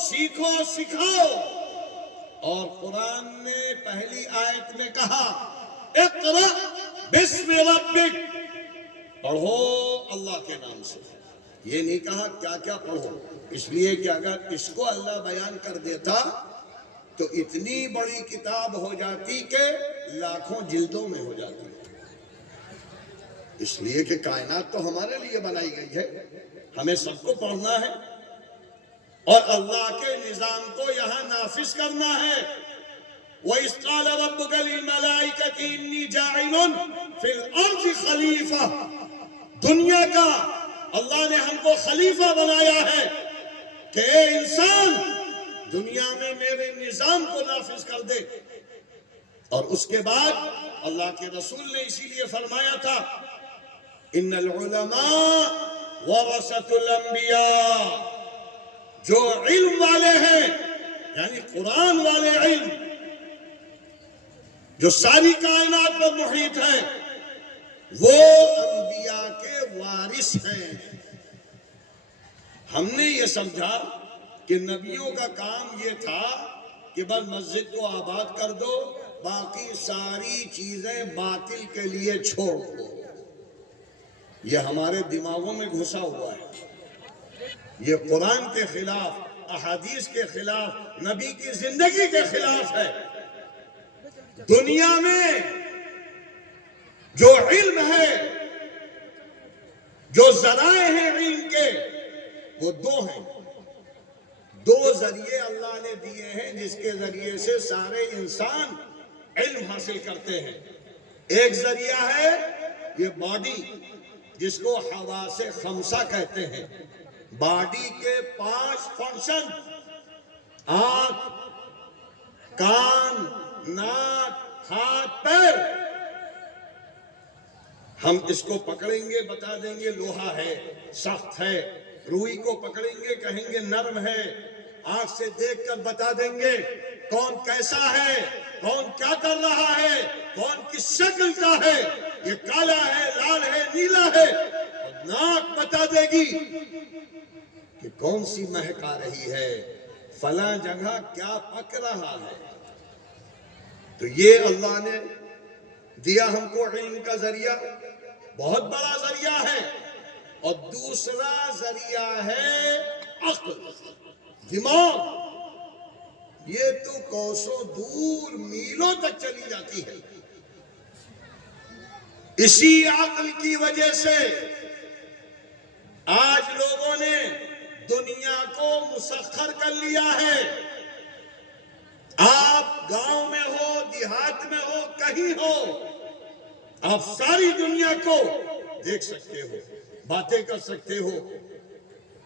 سیکھو سکھاؤ. اور قرآن نے پہلی آیت میں کہا اقرأ بسم ربک، پڑھو اللہ کے نام سے. یہ نہیں کہا کیا کیا پڑھو، اس لیے کہ اگر اس کو اللہ بیان کر دیتا تو اتنی بڑی کتاب ہو جاتی کہ لاکھوں جلدوں میں ہو جاتی. اس لیے کہ کائنات تو ہمارے لیے بنائی گئی ہے، ہمیں سب کو پڑھنا ہے اور اللہ کے نظام کو یہاں نافذ کرنا ہے. وَإِذْ قَالَ رَبُّكَ لِلْمَلَائِكَةِ إِنِّي جَاعِلٌ فِي الْأَرْضِ خَلِيفَةً. دنیا کا اللہ نے ہم کو خلیفہ بنایا ہے کہ اے انسان دنیا میں میرے نظام کو نافذ کر دے. اور اس کے بعد اللہ کے رسول نے اسی لیے فرمایا تھا ان العلماء ورثۃ الانبیاء. جو علم والے ہیں یعنی قرآن والے علم جو ساری کائنات پر محیط ہیں، وہ انبیاء کے وارث ہیں. ہم نے یہ سمجھا کہ نبیوں کا کام یہ تھا کہ بس مسجد کو آباد کر دو، باقی ساری چیزیں باطل کے لیے چھوڑ دو. یہ ہمارے دماغوں میں گھسا ہوا ہے. یہ قرآن کے خلاف، احادیث کے خلاف، نبی کی زندگی کے خلاف ہے. دنیا میں جو علم ہے، جو ذرائع ہیں علم کے، وہ دو ہیں. دو ذریعے اللہ نے دیے ہیں جس کے ذریعے سے سارے انسان علم حاصل کرتے ہیں. ایک ذریعہ ہے یہ باڈی، جس کو حواس خمسہ کہتے ہیں. باڈی کے 5 فنکشن، آنکھ، کان، ناک، ہاتھ، پیر. ہم اس کو پکڑیں گے بتا دیں گے لوہا ہے، سخت ہے. روئی کو پکڑیں گے کہیں گے نرم ہے. آنکھ سے دیکھ کر بتا دیں گے کون کیسا ہے، کون کیا کر رہا ہے، کون کس شکل کا ہے، یہ کالا ہے، لال ہے، نیلا ہے. اور ناک بتا دے گی کہ کون سی مہک آ رہی ہے، فلاں جگہ کیا پک رہا ہے. تو یہ اللہ نے دیا ہم کو علم کا ذریعہ، بہت بڑا ذریعہ ہے. اور دوسرا ذریعہ ہے عقل، دماغ. یہ تو کوسوں دور میلوں تک چلی جاتی ہے. اسی عقل کی وجہ سے آج لوگوں نے دنیا کو مسخر کر لیا ہے. آپ گاؤں میں ہو، دیہات میں ہو، کہیں ہو، آپ ساری دنیا کو دیکھ سکتے ہو، باتیں کر سکتے ہو.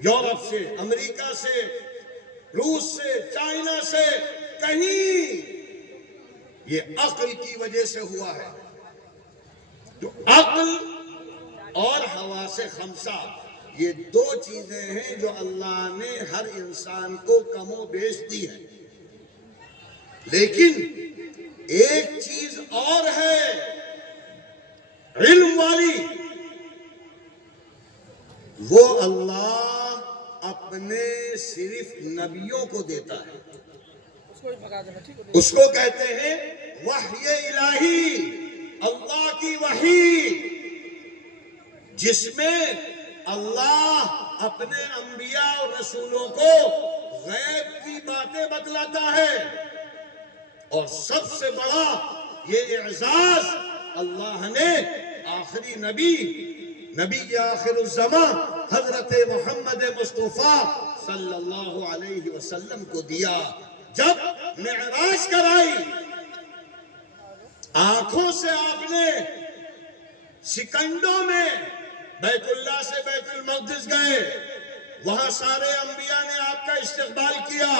یورپ سے، امریکہ سے، روس سے، چائنا سے، کہیں. یہ عقل کی وجہ سے ہوا ہے. تو عقل اور حواس خمسہ یہ دو چیزیں ہیں جو اللہ نے ہر انسان کو کم و بیش دی ہے. لیکن ایک چیز اور ہے علم والی، وہ اللہ اپنے صرف نبیوں کو دیتا ہے. اس کو کہتے ہیں وحی الہی، اللہ کی وحی، جس میں اللہ اپنے انبیاء اور رسولوں کو غیب کی باتیں بتلاتا ہے. اور سب سے بڑا یہ اعزاز اللہ نے آخری نبی آخر الزمان حضرت محمد مصطفیٰ صلی اللہ علیہ وسلم کو دیا. جب معراج کرائی، آنکھوں سے آپ نے سکنڈوں میں بیت اللہ سے بیت المقدس گئے، وہاں سارے انبیاء نے آپ کا استقبال کیا.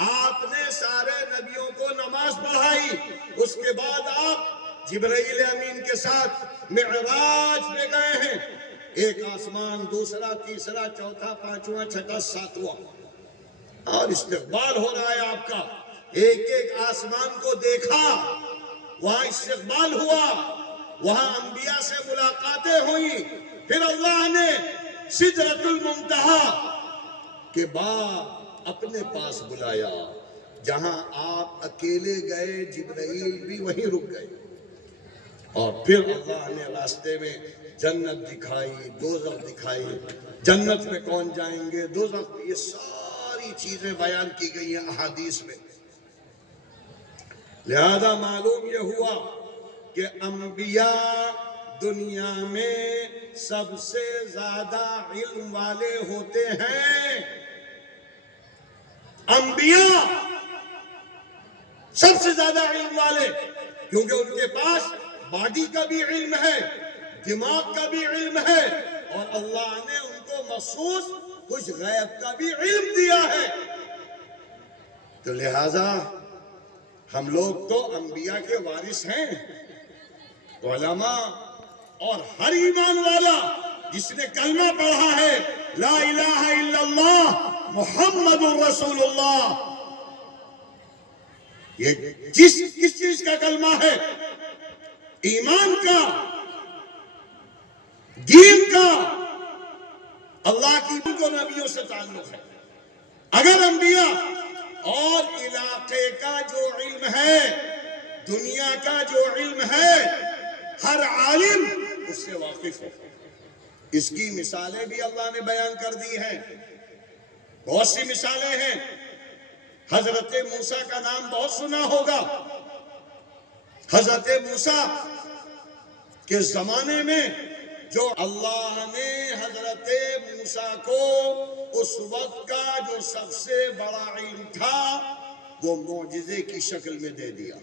آپ نے سارے نبیوں کو نماز پڑھائی. اس کے بعد آپ جبرائیل امین کے ساتھ معراج پہ گئے ہیں. ایک آسمان، دوسرا، تیسرا، چوتھا، پانچواں، چھٹا، ساتواں، اور استقبال ہو رہا ہے آپ کا. ایک ایک آسمان کو دیکھا، وہاں استقبال ہوا، وہاں انبیاء سے ملاقاتیں ہوئی. پھر اللہ نے سدرۃ المنتہا کے بعد اپنے پاس بلایا. جہاں آپ اکیلے گئے جبرائیل بھی وہیں رک گئے. اور پھر اللہ نے راستے میں جنت دکھائی، دوزخ دکھائی. جنت میں کون جائیں گے، دوزخ میں، یہ ساری چیزیں بیان کی گئی ہیں احادیث میں. لہذا معلوم یہ ہوا کہ انبیاء دنیا میں سب سے زیادہ علم والے ہوتے ہیں. انبیاء سب سے زیادہ علم والے، کیونکہ ان کے پاس باڈی کا بھی علم ہے، دماغ کا بھی علم ہے، اور اللہ نے ان کو مخصوص کچھ غیب کا بھی علم دیا ہے. تو لہذا ہم لوگ تو انبیاء کے وارث ہیں. علماء اور ہر ایمان والا جس نے کلمہ پڑھا ہے لا الہ الا اللہ محمد الرسول اللہ، یہ کس چیز کا کلمہ ہے؟ ایمان کا، دین کا، اللہ کی کو نبیوں سے تعلق ہے. اگر انبیاء اور علاقے کا جو علم ہے، دنیا کا جو علم ہے، ہر عالم اس سے واقف ہو. اس کی مثالیں بھی اللہ نے بیان کر دی ہیں. بہت سی مثالیں ہیں. حضرت موسیٰ کا نام بہت سنا ہوگا. حضرت موسیٰ کے زمانے میں جو اللہ نے حضرت موسیٰ کو اس وقت کا جو سب سے بڑا علم تھا وہ معجزے کی شکل میں دے دیا.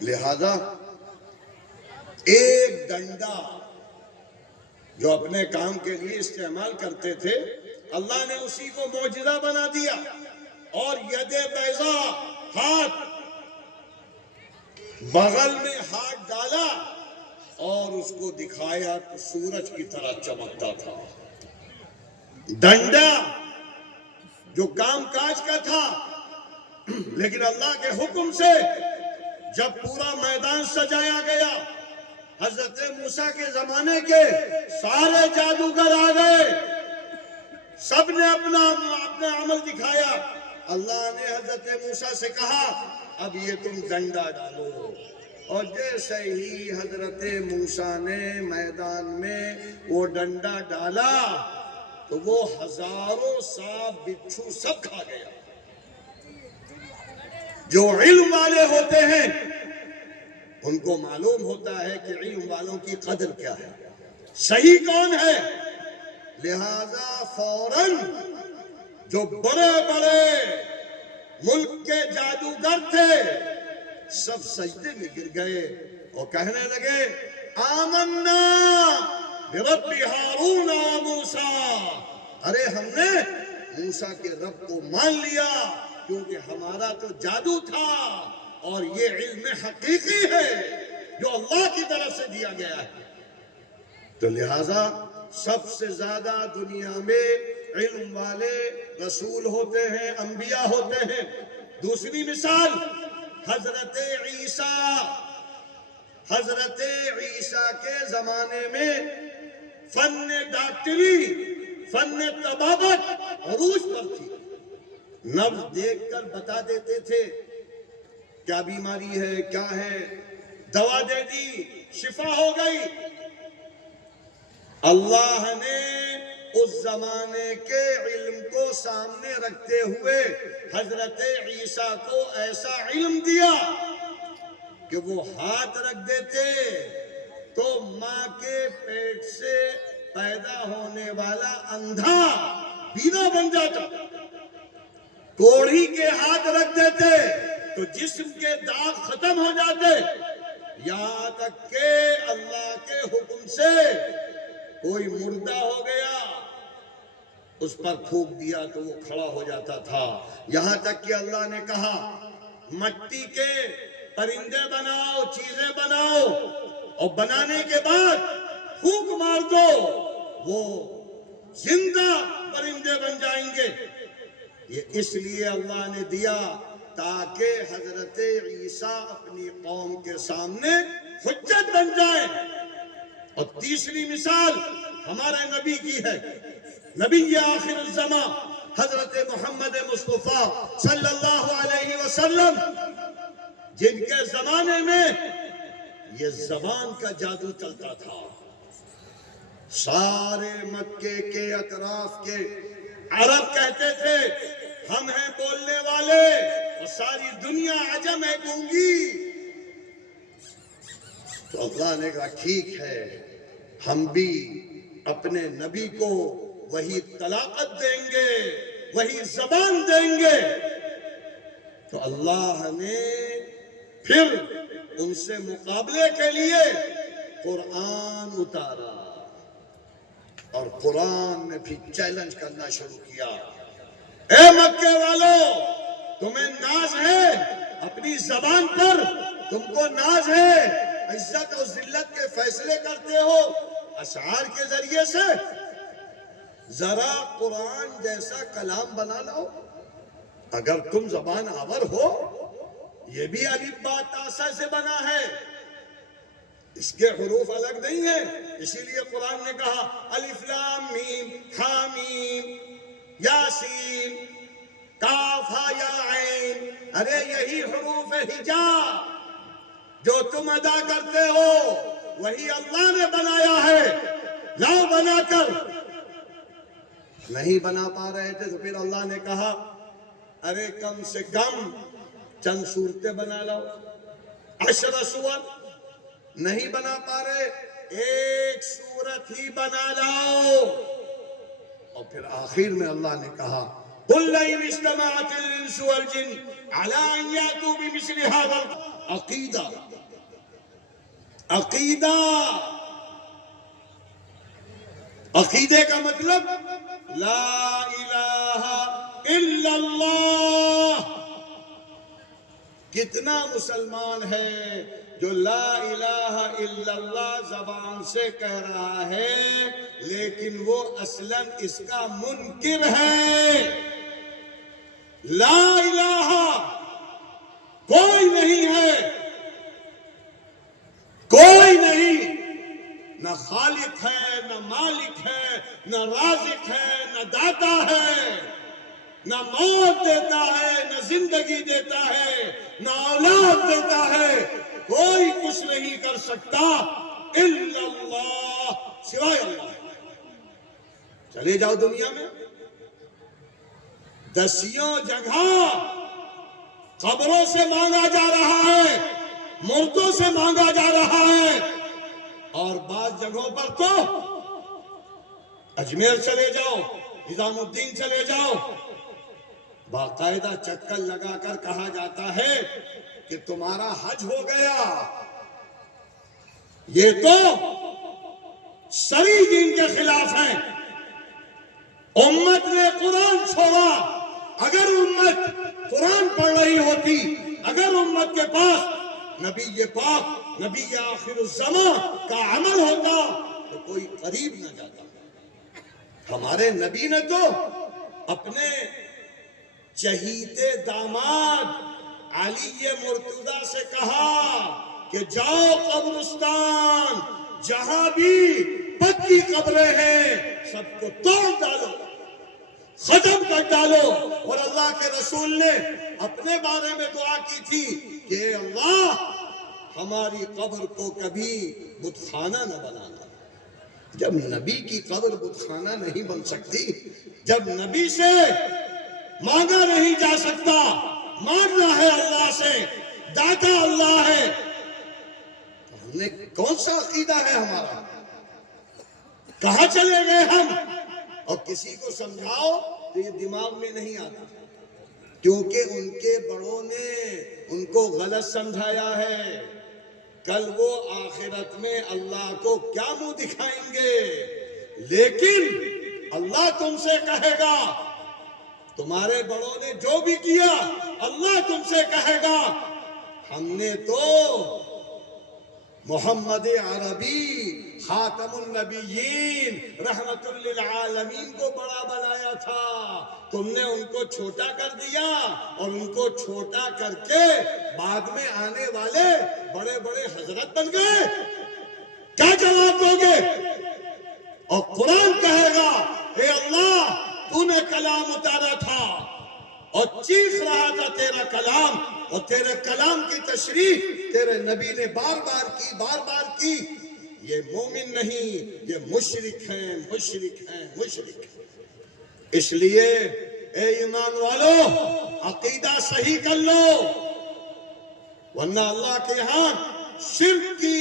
لہذا ایک ڈنڈا جو اپنے کام کے لیے استعمال کرتے تھے، اللہ نے اسی کو معجزہ بنا دیا. اور ید بیضا، ہاتھ، بغل میں ہاتھ ڈالا اور اس کو دکھایا تو سورج کی طرح چمکتا تھا. ڈنڈا جو کام کاج کا تھا، لیکن اللہ کے حکم سے جب پورا میدان سجایا گیا، حضرت موسیٰ کے زمانے کے سارے جادوگر آ گئے، سب نے اپنا عمل دکھایا. اللہ نے حضرت موسیٰ سے کہا اب یہ تم ڈنڈا ڈالو. اور جیسے ہی حضرت موسیٰ نے میدان میں وہ ڈنڈا ڈالا تو وہ ہزاروں سانپ بچھو سب کھا گیا. جو علم والے ہوتے ہیں ان کو معلوم ہوتا ہے کہ علم والوں کی قدر کیا ہے، صحیح کون ہے. لہذا فوراً جو بڑے بڑے ملک کے جادوگر تھے سب سجدے میں گر گئے اور کہنے لگے آمنا برب ہارون و موسیٰ. ارے ہم نے موسیٰ کے رب کو مان لیا، کیونکہ ہمارا تو جادو تھا اور یہ علم حقیقی ہے جو اللہ کی طرف سے دیا گیا ہے. تو لہذا سب سے زیادہ دنیا میں علم والے رسول ہوتے ہیں، انبیاء ہوتے ہیں. دوسری مثال حضرت عیسیٰ. حضرت عیسیٰ کے زمانے میں فن ڈاکٹری، فن طبابت عروج پر تھی. نبض دیکھ کر بتا دیتے تھے کیا بیماری ہے، کیا ہے، دوا دے دی، شفا ہو گئی. اللہ نے اس زمانے کے علم کو سامنے رکھتے ہوئے حضرت عیسیٰ کو ایسا علم دیا کہ وہ ہاتھ رکھ دیتے تو ماں کے پیٹ سے پیدا ہونے والا اندھا بینا بن جاتا. کوڑھی کے ہاتھ رکھ دیتے تو جسم کے داغ ختم ہو جاتے. یہاں تک کہ اللہ کے حکم سے کوئی مردہ ہو گیا، اس پر پھونک دیا تو وہ کھڑا ہو جاتا تھا. یہاں تک کہ اللہ نے کہا مٹی کے پرندے بناؤ، چیزیں بناؤ، اور بنانے کے بعد پھونک مار دو، وہ زندہ پرندے بن جائیں گے. یہ اس لیے اللہ نے دیا تاکہ حضرت عیسیٰ اپنی قوم کے سامنے حجت بن جائے. اور تیسری مثال ہمارے نبی کی ہے، نبی آخر الزمان حضرت محمد مصطفیٰ صلی اللہ علیہ وسلم، جن کے زمانے میں یہ زبان کا جادو چلتا تھا، سارے مکے کے اطراف کے عرب کہتے تھے ہم ہیں بولنے والے اور ساری دنیا عجم ہے گونگی۔ تو اللہ نے کہا ٹھیک ہے، ہم بھی اپنے نبی کو وہی طلاقت دیں گے، وہی زبان دیں گے۔ تو اللہ نے پھر ان سے مقابلے کے لیے قرآن اتارا، اور قرآن نے بھی چیلنج کرنا شروع کیا، اے مکے والو، تمہیں ناز ہے اپنی زبان پر، تم کو ناز ہے، عزت و ذلت کے فیصلے کرتے ہو اشعار کے ذریعے سے، ذرا قرآن جیسا کلام بنا لاؤ۔ اگر تم زبان آور ہو، یہ بھی الف با تا سا سے بنا ہے، اس کے حروف الگ نہیں ہیں، اسی لیے قرآن نے کہا الف لام میم حامیم یاسین کاف ہا یا عین، ارے یہی حروف ہجا جو تم ادا کرتے ہو وہی اللہ نے بنایا ہے، لاؤ بنا کر۔ نہیں بنا پا رہے تھے تو پھر اللہ نے کہا ارے کم سے کم چند صورتیں بنا لاؤ، 10 سور، نہیں بنا پا رہے ایک سورت ہی بنا لاؤ۔ اور پھر آخر میں اللہ نے کہا قُلْ لَئِنِ اجْتَمَعَتِ الْإِنسُ وَالْجِنُّ عَلَىٰ أَن يَأْتُوا بِمِثْلِ هَٰذَا الْقُرْآنِ۔ عقیدے کا مطلب لا الہ الا اللہ۔ کتنا مسلمان ہے جو لا الہ الا اللہ زبان سے کہہ رہا ہے لیکن وہ اصلاً اس کا منکر ہے۔ لا الہ کوئی نہیں ہے، کوئی نہیں، نہ خالق ہے، نہ مالک ہے، نہ رازق ہے، نہ داتا ہے، نہ موت دیتا ہے، نہ زندگی دیتا ہے، نہ اولاد دیتا ہے، کوئی کچھ نہیں کر سکتا الا اللہ، سوائے اللہ۔ چلے جاؤ دنیا میں، دسیوں جگہ قبروں سے مانگا جا رہا ہے، مردوں سے مانگا جا رہا ہے، اور بعض جگہوں پر تو اجمیر چلے جاؤ، نظام الدین چلے جاؤ، باقاعدہ چکر لگا کر کہا جاتا ہے کہ تمہارا حج ہو گیا۔ یہ تو سری دین کے خلاف ہیں۔ امت نے قرآن چھوڑا، اگر امت قرآن پڑھ رہی ہوتی، اگر امت کے پاس نبی پاک، نبی آخر الزمان کا عمل ہوتا تو کوئی قریب نہ جاتا۔ ہمارے نبی نے تو اپنے چہیتے داماد علی مرتضیٰ سے کہا کہ جاؤ قبرستان، جہاں بھی پکی قبریں ہیں سب کو توڑ ڈالو، ختم کر ڈالو۔ اور اللہ کے رسول نے اپنے بارے میں دعا کی تھی کہ اے اللہ ہماری قبر کو کبھی بت خانہ نہ بنانا۔ جب نبی کی قبر بت خانہ نہیں بن سکتی، جب نبی سے مانگا نہیں جا سکتا، مانگنا ہے اللہ سے، داتا اللہ ہے، تو ہم نے کون سا عقیدہ ہے ہمارا؟ کہاں چلے گئے ہم؟ اور کسی کو سمجھاؤ تو یہ دماغ میں نہیں آتا، کیونکہ ان کے بڑوں نے ان کو غلط سمجھایا ہے۔ کل وہ آخرت میں اللہ کو کیا منہ دکھائیں گے؟ لیکن اللہ تم سے کہے گا، تمہارے بڑوں نے جو بھی کیا اللہ تم سے کہے گا ہم نے تو محمد عربی خاتم النبیین رحمت للعالمین کو بڑا بنایا تھا، تم نے ان کو چھوٹا کر دیا، اور ان کو چھوٹا کر کے بعد میں آنے والے بڑے بڑے حضرت بن گئے۔ کیا جواب دو گے؟ اور قرآن کہے گا اے اللہ تو نے کلام اتارا تھا اور چیخ رہا تھا تیرا کلام، اور تیرے کلام کی تشریح تیرے نبی نے بار بار کی. یہ مومن نہیں، یہ مشرک ہیں، مشرک ہیں، مشرک ہیں. اس لیے اے ایمان والو عقیدہ صحیح کر لو، ورنہ اللہ کے ہاں شرک کی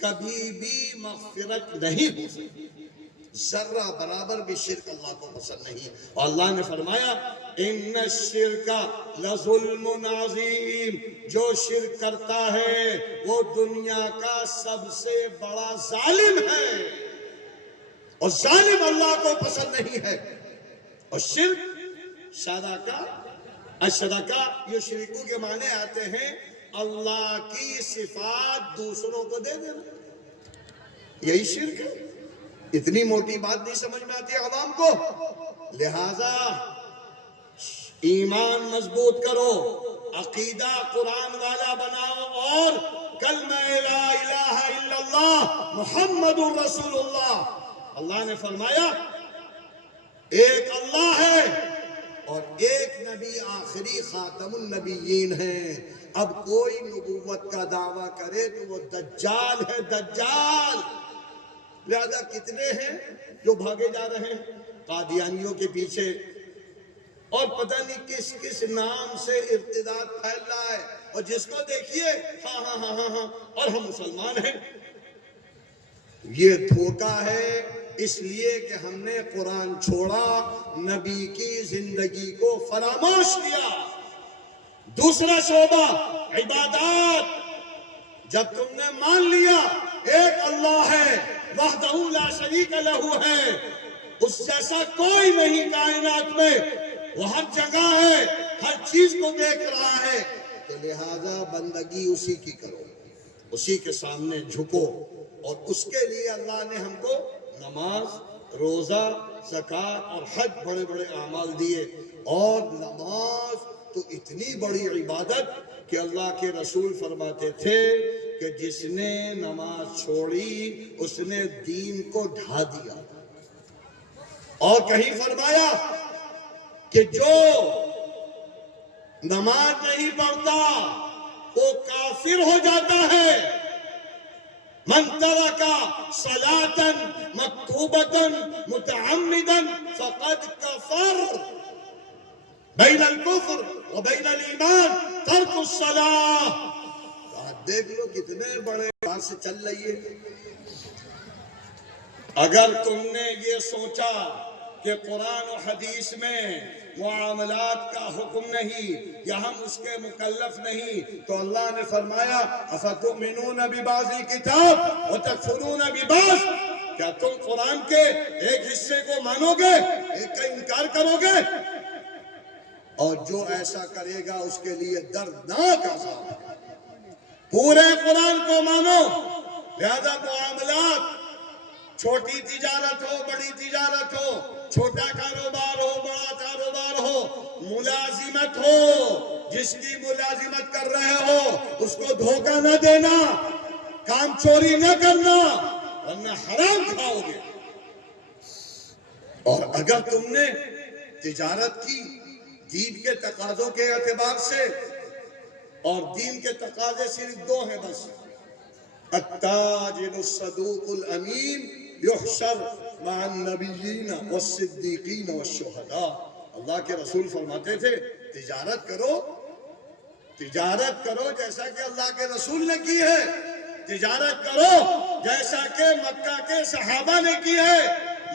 کبھی بھی مغفرت نہیں ہو سکتی. ذرہ برابر بھی شرک اللہ کو پسند نہیں. اور اللہ نے فرمایا ان الشرک لظلم عظیم، جو شرک کرتا ہے وہ دنیا کا سب سے بڑا ظالم ہے، اور ظالم اللہ کو پسند نہیں ہے. اور شرک اشرکا یشرکو کے معنی آتے ہیں اللہ کی صفات دوسروں کو دے دینا، یہی شرک ہے. اتنی موٹی بات نہیں سمجھ میں آتی عوام کو. لہذا ایمان مضبوط کرو، عقیدہ قرآن والا بناؤ، اور کلمہ لا الہ الا اللہ محمد رسول اللہ. اللہ نے فرمایا ایک اللہ ہے اور ایک نبی آخری خاتم النبیین ہے. اب کوئی نبوت کا دعویٰ کرے تو وہ دجال ہے، دجال. لہذا کتنے ہیں جو بھاگے جا رہے ہیں قادیانیوں کے پیچھے، اور پتہ نہیں کس کس نام سے ارتداد پھیل رہا ہے، اور جس کو دیکھیے ہاں ہاں ہاں ہاں ہاں اور ہم مسلمان ہیں. یہ دھوکہ ہے، اس لیے کہ ہم نے قرآن چھوڑا، نبی کی زندگی کو فراموش کیا. دوسرا شعبہ عبادات. جب تم نے مان لیا ایک اللہ ہے، وحدہ لا شریک لہ ہے، اس جیسا کوئی نہیں کائنات میں، وہ ہر جگہ ہے، ہر چیز کو دیکھ رہا ہے، تو لہذا بندگی اسی کی کرو، اسی کے سامنے جھکو. اور اس کے لیے اللہ نے ہم کو نماز، روزہ، زکوٰۃ اور حج بڑے بڑے اعمال دیے. اور نماز تو اتنی بڑی عبادت کہ اللہ کے رسول فرماتے تھے کہ جس نے نماز چھوڑی اس نے دین کو ڈھا دیا. اور کہیں فرمایا کہ جو نماز نہیں پڑھتا وہ کافر ہو جاتا ہے. من ترک صلاة مکتوبة متعمدا فقد کفر. بین الکفر و بین الایمان ترک الصلاة. دیکھ لو کتنے بڑے بات سے چل رہی ہے. اگر تم نے یہ سوچا کہ قرآن و حدیث میں معاملات کا حکم نہیں یا ہم اس کے مکلف نہیں، تو اللہ نے فرمایا افتؤمنون ببعض الکتاب وتکفرون ببعض. کیا تم قرآن کے ایک حصے کو مانو گے، ایک کا انکار کرو گے؟ اور جو ایسا کرے گا اس کے لیے دردناک عذاب ہے. پورے قرآن کو مانو. لہذا معاملات، چھوٹی تجارت ہو، بڑی تجارت ہو، چھوٹا کاروبار ہو، بڑا کاروبار ہو، ملازمت ہو، جس کی ملازمت کر رہے ہو اس کو دھوکہ نہ دینا، کام چوری نہ کرنا، ورنہ حرام کھاؤ گے. اور اگر تم نے تجارت کی دین کے تقاضوں کے اعتبار سے، اور دین کے تقاضے صرف دو ہیں بس، التاجر الصدوق الامین یحشر مع النبیین والصدیقین والشہداء. اللہ کے رسول فرماتے تھے تجارت کرو جیسا کہ اللہ کے رسول نے کی ہے، تجارت کرو جیسا کہ مکہ کے صحابہ نے کی ہے،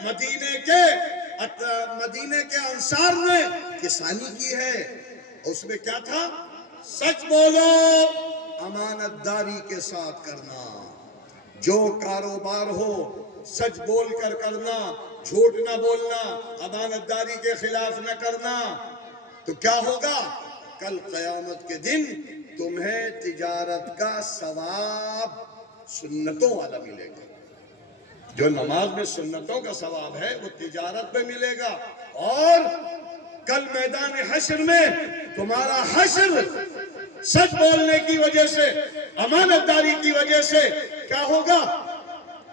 مدینے کے انصار نے کسانی کی ہے. اس میں کیا تھا؟ سچ بولو، امانت داری کے ساتھ کرنا. جو کاروبار ہو سچ بول کر کرنا، جھوٹ نہ بولنا، امانت داری کے خلاف نہ کرنا. تو کیا ہوگا؟ کل قیامت کے دن تمہیں تجارت کا ثواب سنتوں والا ملے گا. جو نماز میں سنتوں کا ثواب ہے وہ تجارت میں ملے گا. اور کل میدان حشر میں تمہارا حشر سچ بولنے کی وجہ سے، امانت داری کی وجہ سے کیا ہوگا؟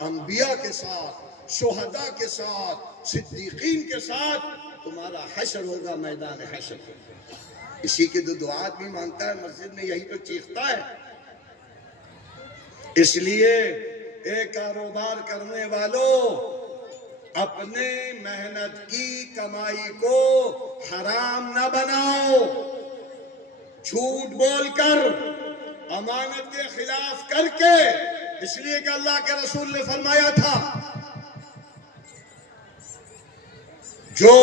انبیاء کے ساتھ، شہداء کے ساتھ، صدیقین کے ساتھ تمہارا حشر ہوگا میدان حشر. اسی کی دعا آدمی مانگتا ہے مسجد میں, یہی تو چیختا ہے. اس لیے ایک کاروبار کرنے والوں اپنے محنت کی کمائی کو حرام نہ بناؤ. جھوٹ بول کر, امانت کے خلاف کر کے, اس لیے کہ اللہ کے رسول نے فرمایا تھا جو